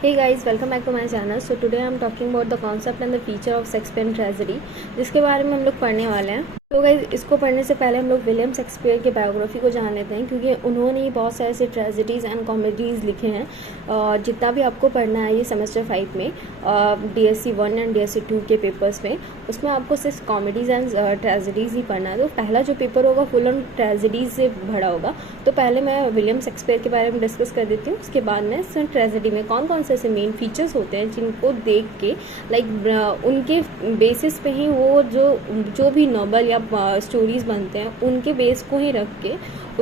Hey guys, welcome back to my channel. So today I'm talking about the concept and the feature of Shakespeare and tragedy, जिसके बारे में हम लोग पढ़ने वाले हैं। तो गाइज इसको पढ़ने से पहले हम लोग विलियम शेक्सपियर की बायोग्राफी को जान लेते हैं, क्योंकि उन्होंने ही बहुत सारे ऐसे ट्रेजेडीज़ एंड कॉमेडीज़ लिखे हैं। जितना भी आपको पढ़ना है ये सेमेस्टर 5 में DSc 1 एंड DSc 2 के पेपर्स में, उसमें आपको सिर्फ कॉमेडीज़ एंड ट्रेजेडीज़ ही पढ़ना है। तो पहला जो पेपर होगा फुल ऑन ट्रेजेडीज़ से भरा होगा। तो पहले मैं विलियम शेक्सपियर के बारे में डिस्कस कर देती हूँ, उसके बाद में ट्रेजेडी में कौन कौन से ऐसे मेन फीचर्स होते हैं जिनको देख के उनके बेसिस पे ही वो जो भी नॉवल या स्टोरीज़ बनते हैं उनके बेस को ही रख के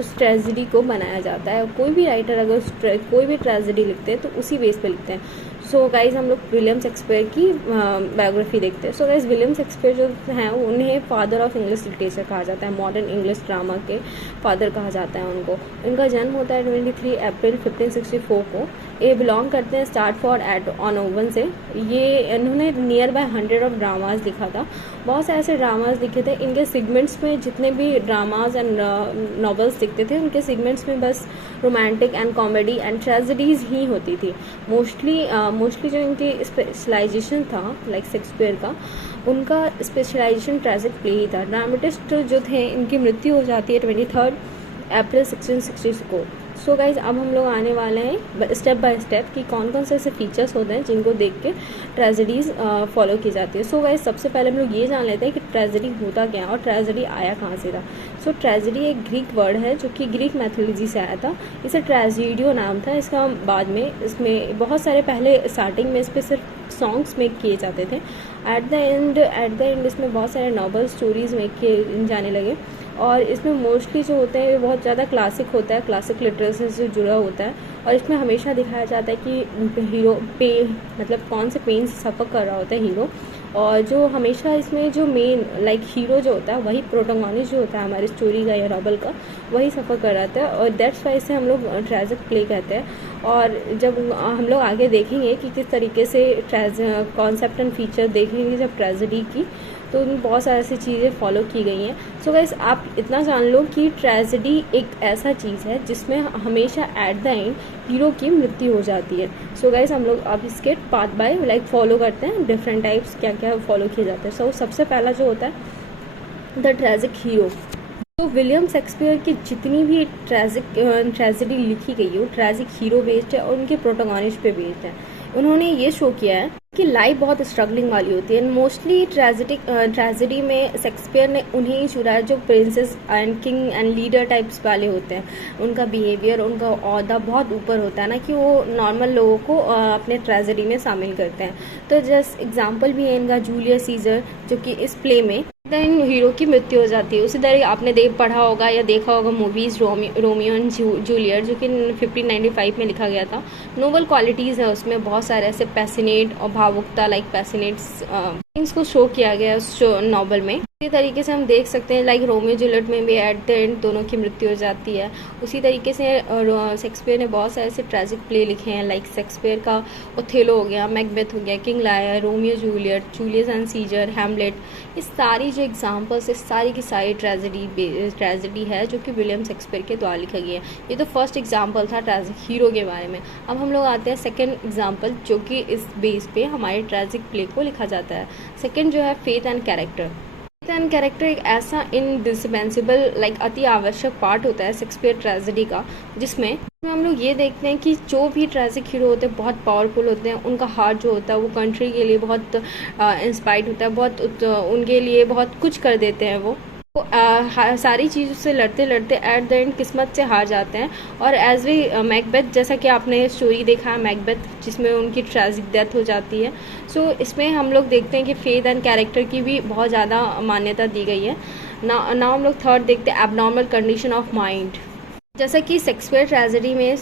उस ट्रेजेडी को बनाया जाता है। कोई भी राइटर अगर कोई भी ट्रेजेडी लिखते हैं तो उसी बेस पे लिखते हैं। सो गाइज़ हम लोग विलियम शेक्सपियर की बायोग्राफी देखते हैं। सो गाइज़ विलियम शेक्सपियर जो हैं उन्हें फादर ऑफ इंग्लिश लिटरेचर कहा जाता है, मॉडर्न इंग्लिश ड्रामा के फादर कहा जाता है उनको। इनका जन्म होता है 23 अप्रैल 1564 को। ये बिलोंग करते हैं स्टार्टफोर्ड एट ऑन ओवन से। ये इन्होंने नियर बाय 100 ऑफ ड्रामाज लिखा था, बहुत सारे ऐसे ड्रामाज लिखे थे। इनके सेगमेंट्स में जितने भी ड्रामाज एंड नॉवेल्स लिखते थे उनके सेगमेंट्स में बस romantic and comedy and tragedies ही होती थी। मोस्टली जो इनकी स्पेशलाइजेशन था लाइक शेक्सपियर का, उनका स्पेशलाइजेशन ट्रेजिक प्ले ही था। ड्रामेटिस्ट जो थे इनकी मृत्यु हो जाती है 23 अप्रैल 1660 को। सो गाइज अब हम लोग आने वाले हैं स्टेप बाय स्टेप कि कौन कौन से ऐसे फीचर्स होते हैं जिनको देख के ट्रेजेडीज़ फॉलो की जाती है। सो गाइज सबसे पहले हम लोग ये जान लेते हैं कि ट्रेजेडी होता क्या है और ट्रेजेडी आया कहाँ से था। सो ट्रेजेडी एक ग्रीक वर्ड है जो कि ग्रीक मैथोलॉजी से आया था। इसे ट्रेजिडियो नाम था इसका। बाद में इसमें बहुत सारे पहले स्टार्टिंग में इस पर सिर्फ सॉन्ग्स मेक किए जाते थे। एट द एंड इसमें बहुत सारे नॉवल स्टोरीज़ मेक किए जाने लगे। और इसमें मोस्टली जो होते हैं बहुत ज़्यादा क्लासिक होता है, क्लासिक लिटरेचर से जुड़ा होता है। और इसमें हमेशा दिखाया जाता है कि हीरो मतलब कौन से पेन से सफ़र कर रहा होता है हीरो। और जो हमेशा इसमें जो मेन हीरो जो होता है वही प्रोटोगोनिस्ट जो होता है हमारी स्टोरी का या नॉवल का, वही सफ़र कर रहा था। और दैट्स वाई से हम लोग ट्रेजिक प्ले कहते हैं। और जब हम लोग आगे देखेंगे कि किस तरीके से कॉन्सेप्ट एंड फीचर देखेंगे जब ट्रेजेडी की, तो उनमें बहुत सारी ऐसी चीज़ें फॉलो की गई हैं। सो गाइस आप इतना जान लो कि ट्रेजेडी एक ऐसा चीज़ है जिसमें हमेशा एट द एंड हीरो की मृत्यु हो जाती है। सो गाइस हम लोग अब इसके पार्ट बाय फॉलो करते हैं, डिफरेंट टाइप्स क्या क्या फॉलो किए जाते हैं। सो सबसे पहला जो होता है द ट्रेजिक हीरो। तो विलियम शेक्सपियर की जितनी भी ट्रेजेडी लिखी गई है वो ट्रेजिक हीरो बेस्ड है और उनके प्रोटोगोनिस्ट पे बेस्ड है। उन्होंने ये शो किया है कि लाइफ बहुत स्ट्रगलिंग वाली होती है। मोस्टली ट्रेजेडी में शेक्सपियर ने उन्हें ही चुना है जो princess and king and leader types वाले होते हैं। उनका बिहेवियर, उनका ओहदा बहुत ऊपर होता है ना, कि वो नॉर्मल लोगों को अपने ट्रेजेडी में शामिल करते हैं। तो जस्ट एग्जाम्पल भी है इनका जूलियस सीजर, जो कि इस प्ले में देन हीरो की मृत्यु हो जाती है। उसी तरह आपने पढ़ा होगा या देखा होगा मूवीज़ रोमियो एंड जूलियट, जो कि 1595 में लिखा गया था। नोबल क्वालिटीज़ है उसमें, बहुत सारे ऐसे पैसिनेट और भावुकता पैसिनेट्स थिंग्स को शो किया गया उस नॉवल में। इसी तरीके से हम देख सकते हैं रोमियो जूलियट में भी एट द एंड दोनों की मृत्यु हो जाती है। उसी तरीके से शेक्सपियर ने बहुत सारे ऐसे ट्रेजिक प्ले लिखे हैं, शेक्सपियर का ओथेलो हो गया, मैकबेथ हो गया, King Lear, Romeo Juliet, Julius and Caesar, Hamlet. इस सारी जो एग्जाम्पल्स है सारी की सारी ट्रेजेडी है जो कि विलियम शेक्सपियर के द्वारा लिखा गया है। ये तो फर्स्ट एग्जाम्पल था ट्रेजिक हीरो के बारे में। अब हम लोग आते हैं सेकेंड एग्जाम्पल, जो कि इस बेस पे हमारे ट्रेजिक प्ले को लिखा जाता है। सेकेंड जो है faith and character. And character एक ऐसा इनडिस्पेंसिबल अति आवश्यक पार्ट होता है शेक्सपियर ट्रेजेडी का, जिसमें हम लोग ये देखते हैं कि जो भी ट्रेजिक हीरो होते हैं बहुत पावरफुल होते हैं। उनका हार्ट जो होता है वो कंट्री के लिए बहुत इंस्पायर्ड होता है, बहुत उनके लिए बहुत कुछ कर देते हैं। वो सारी चीज़ों से लड़ते लड़ते एट द एंड किस्मत से हार जाते हैं। और एज वे मैकबेथ, जैसा कि आपने स्टोरी देखा है मैकबेथ, जिसमें उनकी ट्रेजिक डेथ हो जाती है। सो इसमें हम लोग देखते हैं कि फेथ एंड कैरेक्टर की भी बहुत ज़्यादा मान्यता दी गई है। ना हम लोग थर्ड देखते हैं एबनॉर्मल कंडीशन ऑफ माइंड। जैसा कि शेक्सपियर ट्रेजेडी में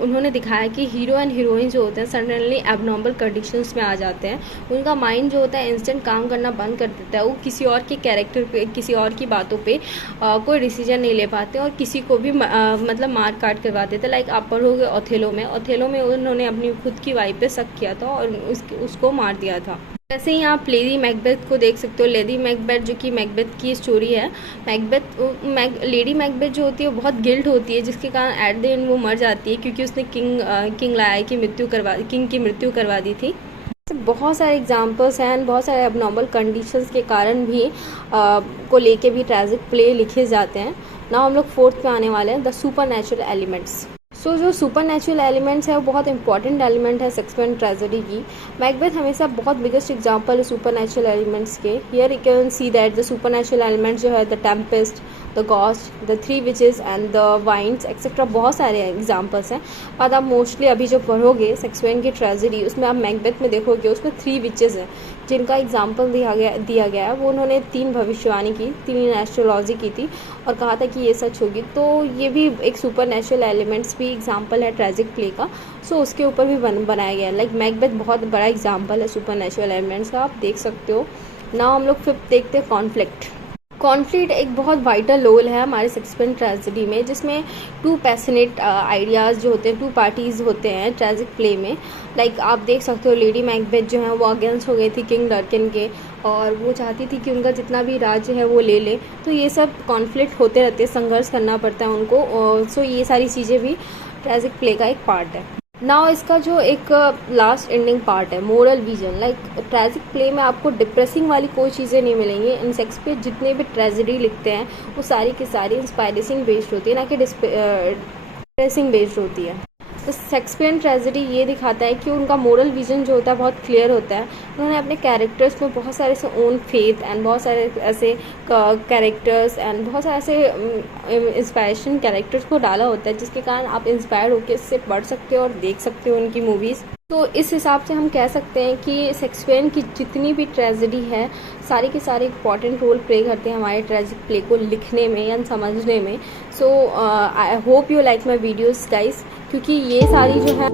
उन्होंने दिखाया कि हीरो एंड हीरोइन जो होते हैं सडनली एबनॉर्मल कंडीशंस में आ जाते हैं। उनका माइंड जो होता है इंस्टेंट काम करना बंद कर देता है। वो किसी और के कैरेक्टर पे, किसी और की बातों पे कोई डिसीजन नहीं ले पाते और किसी को भी मार काट करवा देते। आप पढ़ोगे ओथेलो में उन्होंने अपनी खुद की वाइफ पे शक किया था और उसको मार दिया था। वैसे ही आप लेडी मैकबेथ को देख सकते हो। लेडी मैकबेथ जो कि मैकबेथ की स्टोरी है। लेडी मैकबेथ जो होती है वो बहुत गिल्ट होती है, जिसके कारण एट द एंड वो मर जाती है, क्योंकि उसने किंग लाया की किंग की मृत्यु करवा दी थी। बहुत सारे एग्जाम्पल्स हैं, बहुत सारे अबनॉर्मल कंडीशंस के कारण भी को लेके भी ट्रेजिक प्ले लिखे जाते हैं। ना हम लोग फोर्थ पे आने वाले हैं, द सुपर नेचुरल एलिमेंट्स। जो सुपर नेचुरल एलिमेंट्स है वो बहुत इंपॉर्टेंट एलिमेंट है शेक्सपियर ट्रेजेडी की। मैकबेथ हमेशा बहुत बिगेस्ट एग्जांपल है सुपर नेचुरल एलिमेंट्स के। Here you can see that the supernatural elements जो है the tempest, the ghost, the 3 witches and the wines etcetera, बहुत सारे एग्जाम्पल्स हैं। और आप मोस्टली अभी जो पढ़ोगे शेक्सपियर की ट्रेजेडी, उसमें आप मैकबेथ में देखोगे उसमें 3 विचेस हैं जिनका एग्जाम्पल दिया गया है। वो उन्होंने 3 भविष्यवाणी की, 3 एस्ट्रोलॉजी की थी और कहा था कि ये सच होगी। तो ये भी एक सुपर नेचुरल एलिमेंट्स भी एग्जाम्पल है ट्रेजिक प्ले का। सो उसके ऊपर भी बनाया गया है। लाइक मैकबेथ बहुत बड़ा एग्जाम्पल है सुपर नेचुरल एलिमेंट्स का, आप देख सकते हो। नाउ हम लोग फिफ्थ देखते हैं, कॉन्फ्लिक्ट एक बहुत वाइटल रोल है हमारे शेक्सपियर ट्रेजेडी में, जिसमें 2 पैशनेट आइडियाज़ जो होते हैं, 2 पार्टीज़ होते हैं ट्रेजिक प्ले में। लाइक आप देख सकते हो लेडी मैकबेथ जो है वो अगेंस्ट हो गई थी किंग डर्किन के, और वो चाहती थी कि उनका जितना भी राज्य है वो ले ले। तो ये सब कॉन्फ्लिक्ट होते रहते हैं, संघर्ष करना पड़ता है उनको। और सो ये सारी चीज़ें भी ट्रेजिक प्ले का एक पार्ट है। नाउ इसका जो एक लास्ट एंडिंग पार्ट है, moral vision. Like tragic play में आपको डिप्रेसिंग वाली कोई चीज़ें नहीं मिलेंगी। इन शेक्सपियर जितने भी ट्रेजेडी लिखते हैं वो सारी की सारी इंस्पायरेशन बेस्ड होती है, ना कि डिप्रेसिंग बेस्ड होती है। तो शेक्सपियर ट्रेजेडी ये दिखाता है कि उनका मोरल विजन जो होता है बहुत क्लियर होता है। उन्होंने अपने कैरेक्टर्स में बहुत सारे ऐसे ओन फेथ एंड बहुत सारे ऐसे कैरेक्टर्स एंड बहुत सारे ऐसे इंस्पायरेशन कैरेक्टर्स को डाला होता है, जिसके कारण आप इंस्पायर होकर इससे पढ़ सकते हो और देख सकते हो उनकी मूवीज़। तो इस हिसाब से हम कह सकते हैं कि शेक्सपियर की जितनी भी ट्रेजेडी है सारे के सारे इंपॉर्टेंट रोल प्ले करते हैं हमारे ट्रेजिक प्ले को लिखने में या समझने में। So I hope you like my videos guys, क्योंकि ये सारी जो है